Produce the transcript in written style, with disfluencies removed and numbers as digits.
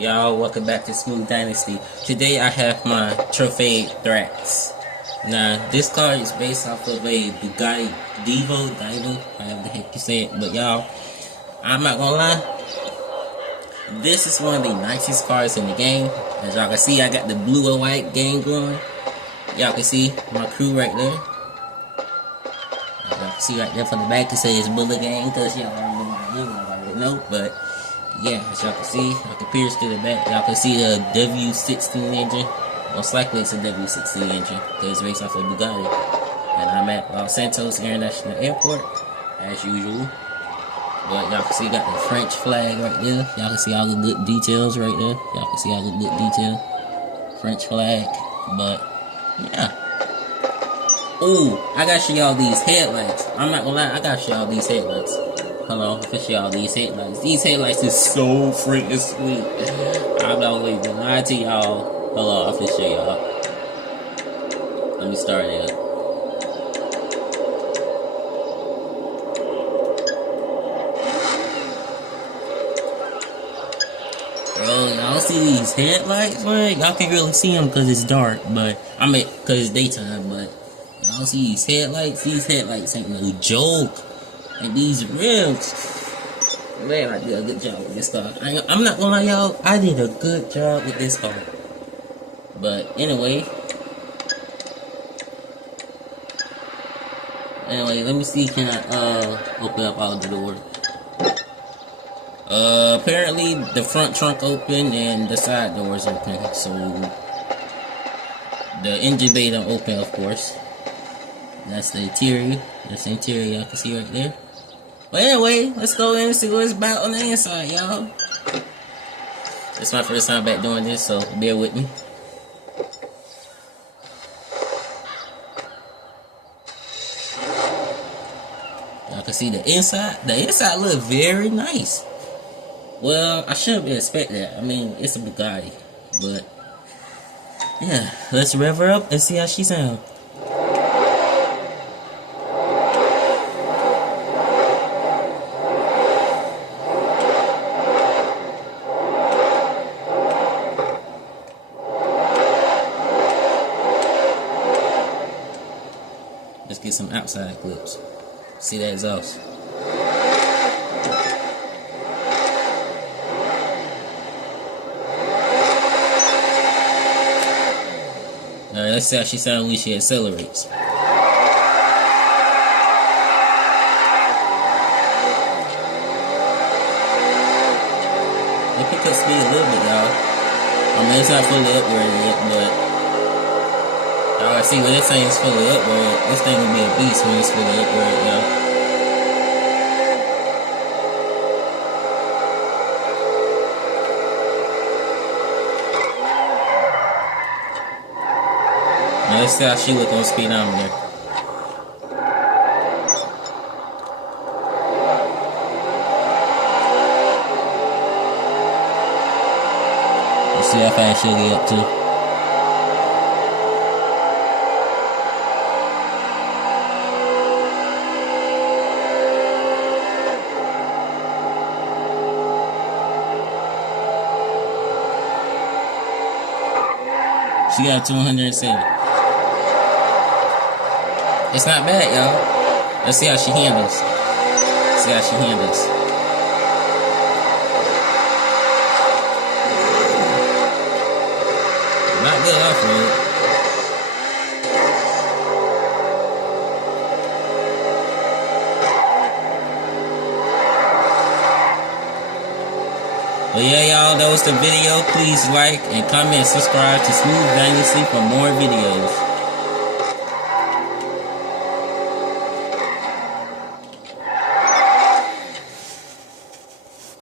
Y'all, welcome back to Smooth Dynasty. Today I have my Truffade Thrax. Now, this car is based off of a Bugatti Divo, however the heck you say it. But y'all, I'm not gonna lie, this is one of the nicest cars in the game. As y'all can see, I got the blue and white game going. Y'all can see my crew right there. Y'all can see right there from the back, it says Bullet Gang, because y'all already know, but yeah, as y'all can see, I can pierce to the back. Y'all can see the W16 engine. Most likely it's a W16 engine because it's based off of Bugatti. And I'm at Los Santos International Airport, as usual. But y'all can see got the French flag right there. Y'all can see all the good details right there. Y'all can see all the good detail. French flag. But yeah. Ooh, I gotta show y'all these headlights. I'm not gonna lie, I gotta show y'all these headlights. Hold on, I'm gonna show y'all these headlights. These headlights is so freaking sweet. I'm not even gonna lie to y'all. Hold on, I'm gonna show y'all. Let me start it up. Bro, y'all see these headlights, man? Y'all can't really see them because it's dark, but I mean, because it's daytime, but y'all see these headlights? These headlights ain't no joke. And these rims, man, I did a good job with this car. I'm not gonna lie, y'all, I did a good job with this car. But anyway, let me see, can I open up all the doors? Apparently the front trunk open and the side doors open, so the engine bay don't open, of course. That's the interior. That's the interior, y'all can see right there. But anyway, let's go in and see what it's about on the inside, y'all. It's my first time back doing this, so bear with me. Y'all can see the inside. The inside look very nice. Well, I shouldn't expect that. I mean, it's a Bugatti. But yeah, let's rev her up and see how she sounds. Let's get some outside clips. See that exhaust. Alright, let's see how she sounds when she accelerates. They pick up speed a little bit, y'all. I mean, it's not fully upgraded yet, but y'all see when this thing is fully upgraded, this thing will be a beast when it's fully upgraded, y'all. Now let's see how she look on speedometer. Let's see how fast she'll get up to. She got 207. It's not bad, y'all. Let's see how she handles. See how she handles. Not good off-road. Well, yeah, y'all, that was the video. Please like and comment, subscribe to Smooth Dynasty for more videos.